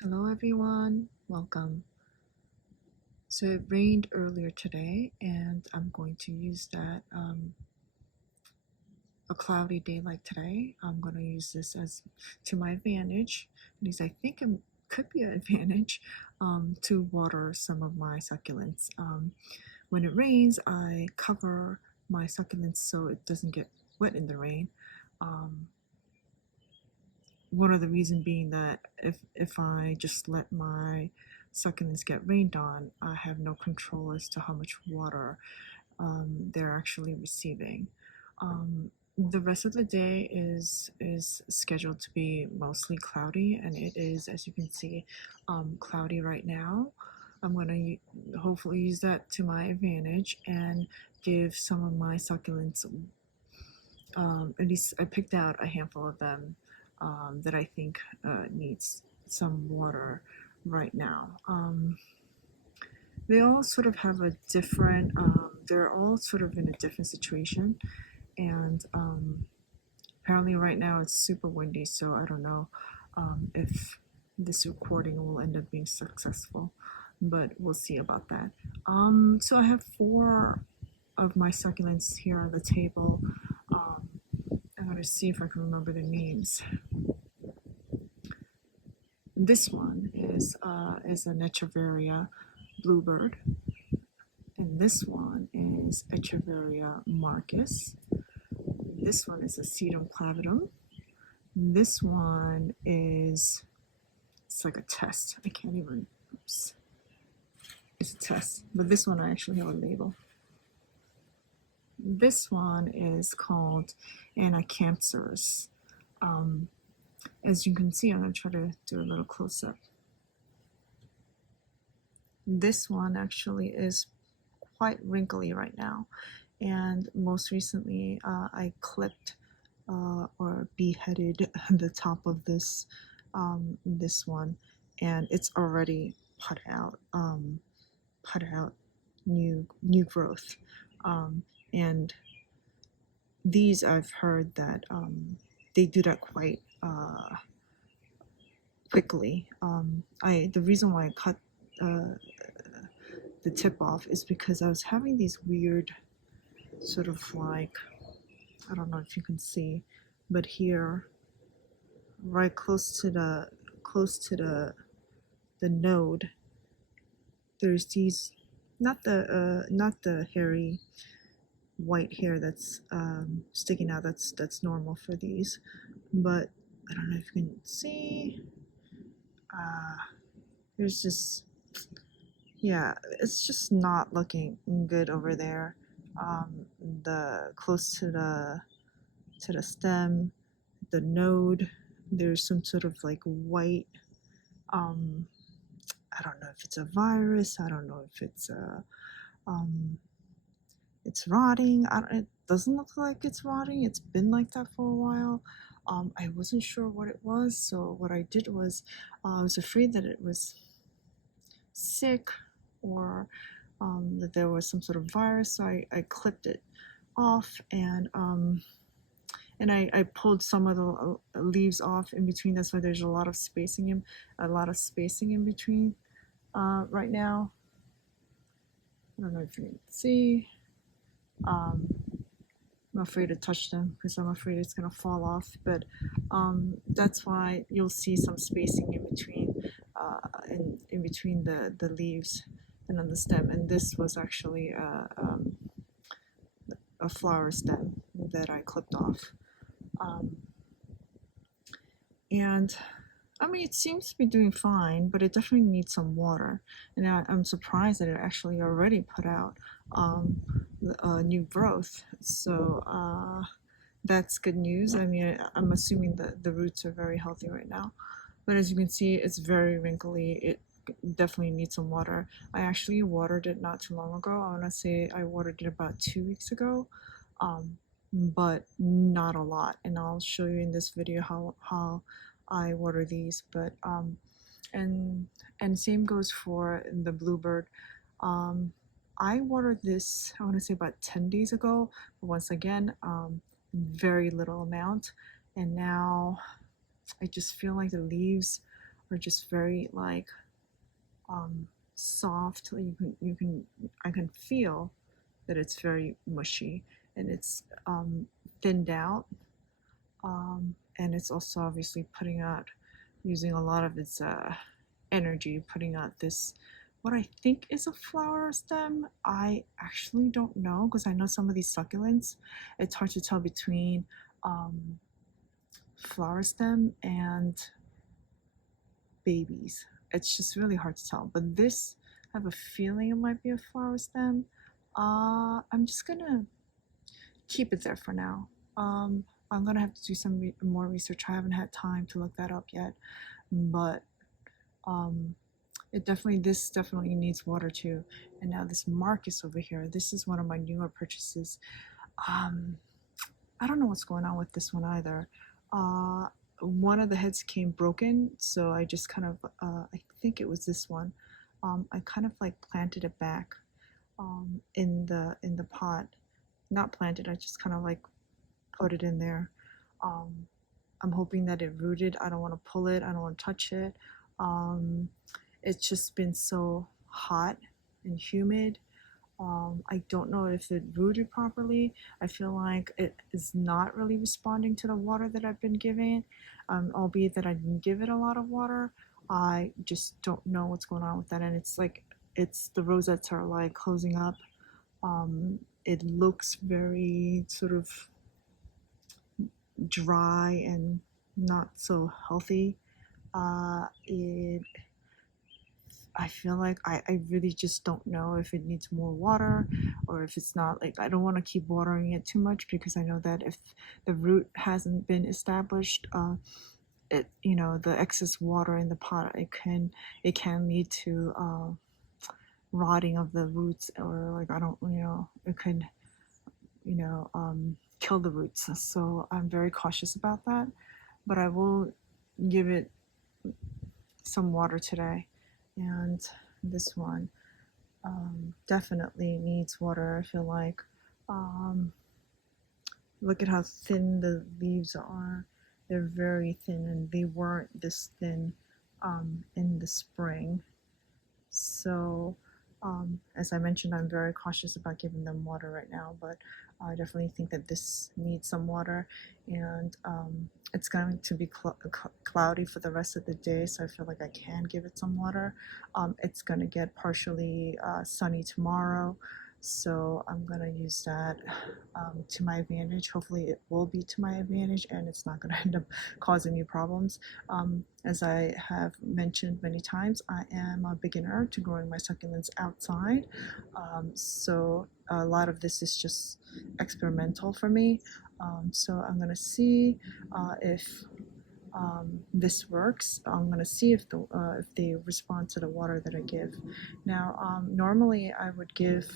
Hello everyone, welcome. So it rained earlier today and I'm going to use that a cloudy day like today. I'm going to use this as to my advantage. At least I think it could be an advantage to water some of my succulents. When it rains, I cover my succulents so it doesn't get wet in the rain. One of the reason being that if I just let my succulents get rained on, I have no control as to how much water they're actually receiving. The rest of the day is scheduled to be mostly cloudy, and it is, as you can see, cloudy right now. I'm going to hopefully use that to my advantage and give some of my succulents, at least I picked out a handful of them that I think needs some water right now. They all sort of have a different, they're all sort of in a different situation. And apparently right now it's super windy, so I don't know if this recording will end up being successful, but we'll see about that. So I have 4 of my succulents here on the table. I'm going to see if I can remember the names. This one is an Echeveria bluebird, and this one is Echeveria marcus. This one is a sedum clavidum. This one is, it's like a test. I can't even, oops. It's a test, but this one I actually have a label. This one is called Anacampsaurus. As you can see, I'm going to try to do a little close-up. This one actually is quite wrinkly right now, and most recently I clipped or beheaded the top of this one, and it's already put out new growth, and these I've heard that they do that quite quickly. The reason why I cut the tip off is because I was having these weird sort of like, I don't know if you can see, but here, right close to the node, there's these, not the hairy white hair that's sticking out. That's normal for these, but I don't know if you can see. There's just, yeah, it's just not looking good over there. The close to the stem, the node, there's some sort of like white, I don't know if it's a virus, I don't know if it's rotting. It doesn't look like it's rotting. It's been like that for a while. I wasn't sure what it was, so what I did was I was afraid that it was sick or that there was some sort of virus, so I clipped it off, and I pulled some of the leaves off in between. That's why there's a lot of spacing in between right now. I don't know if you can see. I'm afraid to touch them because I'm afraid it's gonna fall off, but that's why you'll see some spacing in between in between the leaves and on the stem. And this was actually a flower stem that I clipped off. And I mean, it seems to be doing fine, but it definitely needs some water. And I'm surprised that it actually already put out new growth. So that's good news. I mean, I'm assuming that the roots are very healthy right now. But as you can see, it's very wrinkly. It definitely needs some water. I actually watered it not too long ago. I want to say I watered it about 2 weeks ago, but not a lot. And I'll show you in this video how I water these. But and same goes for the bluebird. I watered this, I want to say about 10 days ago, but once again, very little amount. And now I just feel like the leaves are just very like soft. I can feel that it's very mushy, and it's thinned out, and it's also obviously putting out, using a lot of its energy, putting out this, what I think is a flower stem. I actually don't know, because I know some of these succulents, it's hard to tell between flower stem and babies. It's just really hard to tell. But this, I have a feeling it might be a flower stem. I'm just gonna keep it there for now. I'm gonna have to do some more research. I haven't had time to look that up yet, but this definitely needs water too. And now this Marcus over here, this is one of my newer purchases. I don't know what's going on with this one either. One of the heads came broken, so I just kind of, I think it was this one. I kind of like planted it back in the pot. Not planted, I just kind of like put it in there. I'm hoping that it rooted. I don't want to pull it. I don't want to touch it. It's just been so hot and humid. I don't know if it rooted properly. I feel like it is not really responding to the water that I've been giving, albeit that I didn't give it a lot of water. I just don't know what's going on with that. And it's like, the rosettes are like closing up. It looks very sort of dry and not so healthy. I feel like I really just don't know if it needs more water, or if it's not, like, I don't want to keep watering it too much, because I know that if the root hasn't been established, the excess water in the pot, it can lead to rotting of the roots, or like, I don't, it could, kill the roots. So I'm very cautious about that, but I will give it some water today. And this one definitely needs water, I feel like. Look at how thin the leaves are. They're very thin, and they weren't this thin in the spring. So as I mentioned, I'm very cautious about giving them water right now, but I definitely think that this needs some water. And it's going to be cloudy for the rest of the day, so I feel like I can give it some water. It's going to get partially sunny tomorrow, so I'm going to use that to my advantage. Hopefully it will be to my advantage, and it's not going to end up causing me problems. As I have mentioned many times, I am a beginner to growing my succulents outside, so a lot of this is just experimental for me. So I'm going to see if this works. I'm going to see if they respond to the water that I give. Now, normally I would give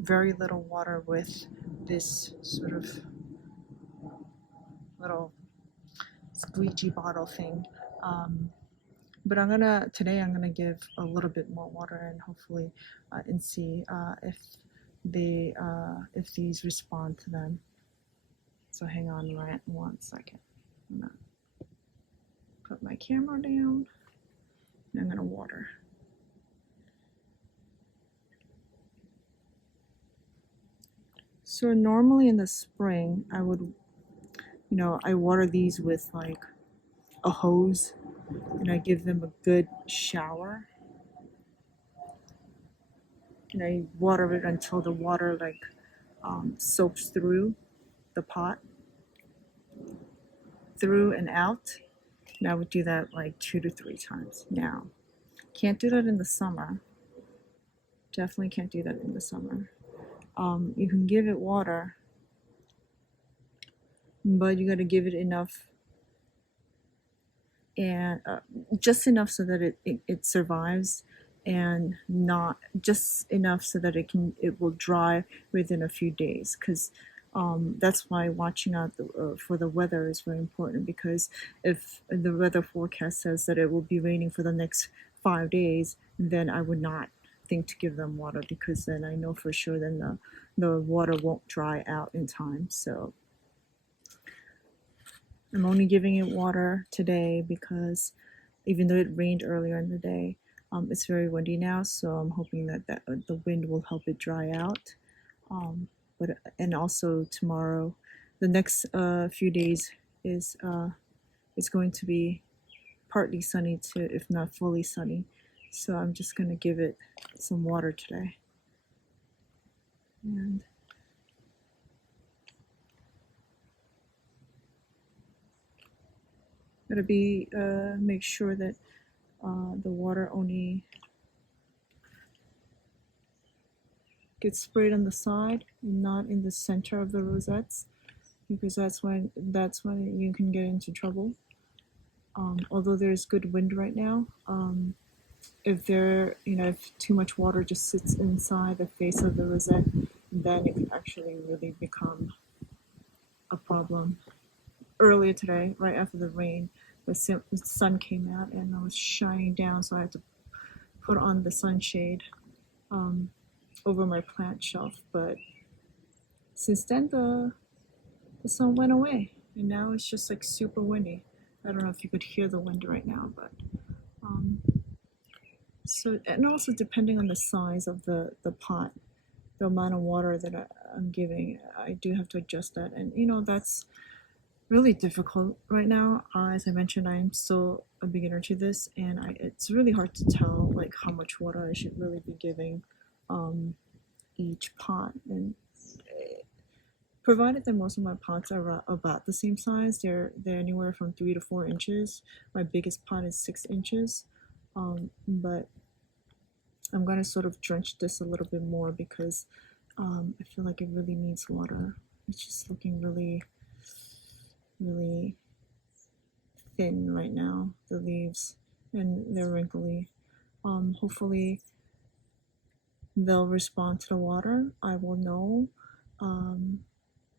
very little water with this sort of little squeegee bottle thing. But today I'm gonna give a little bit more water, and hopefully and see if these respond to them. So hang on right 1 second. I'm gonna put my camera down, and I'm gonna water. So normally in the spring, I would, I water these with like a hose, and I give them a good shower. And I water it until the water like soaks through the pot, through and out. And I would do that like 2 to 3 times. Now, can't do that in the summer. Definitely can't do that in the summer. You can give it water, but you got to give it enough, and just enough so that it survives, and not just enough so that it will dry within a few days. Because that's why watching out for the weather is very important, because if the weather forecast says that it will be raining for the next 5 days, then I would not think to give them water, because then I know for sure then the water won't dry out in time. So I'm only giving it water today because even though it rained earlier in the day. It's very windy now, so I'm hoping that, the wind will help it dry out. Um, but and also tomorrow, the next few days is is going to be partly sunny to, if not fully sunny. So I'm just gonna give it some water today. And gotta be make sure that the water only gets sprayed on the side and not in the center of the rosettes, because that's when you can get into trouble. Although there's good wind right now, if if too much water just sits inside the face of the rosette, then it could actually really become a problem. Earlier today, right after the rain, the sun came out and it was shining down, so I had to put on the sunshade um, over my plant shelf. But since then, the sun went away, and now it's just like super windy. I don't know if you could hear the wind right now, but um, so, and also depending on the size of the pot, the amount of water that I'm giving, I do have to adjust that, and that's really difficult right now. As I mentioned, I'm still a beginner to this, and it's really hard to tell like how much water I should really be giving um, each pot. And provided that most of my pots are about the same size, they're anywhere from 3 to 4 inches. My biggest pot is 6 inches, but I'm gonna sort of drench this a little bit more because I feel like it really needs water. It's just looking really, really thin right now, the leaves, and they're wrinkly. Hopefully they'll respond to the water. I will know.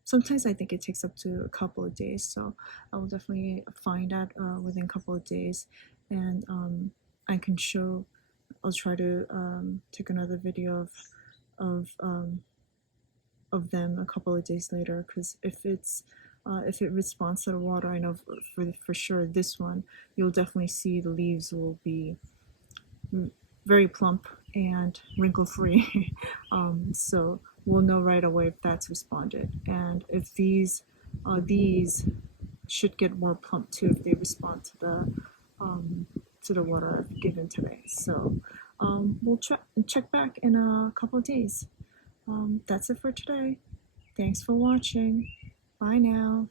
Sometimes I think it takes up to a couple of days, so I will definitely find out within a couple of days, and I can show. I'll try to take another video of um, of them a couple of days later, because if it responds to the water, I know for sure this one, you'll definitely see the leaves will be very plump and wrinkle free. So we'll know right away if that's responded, and if these should get more plump too if they respond to the water I've given today. So we'll check back in a couple of days. That's it for today. Thanks for watching. Bye now.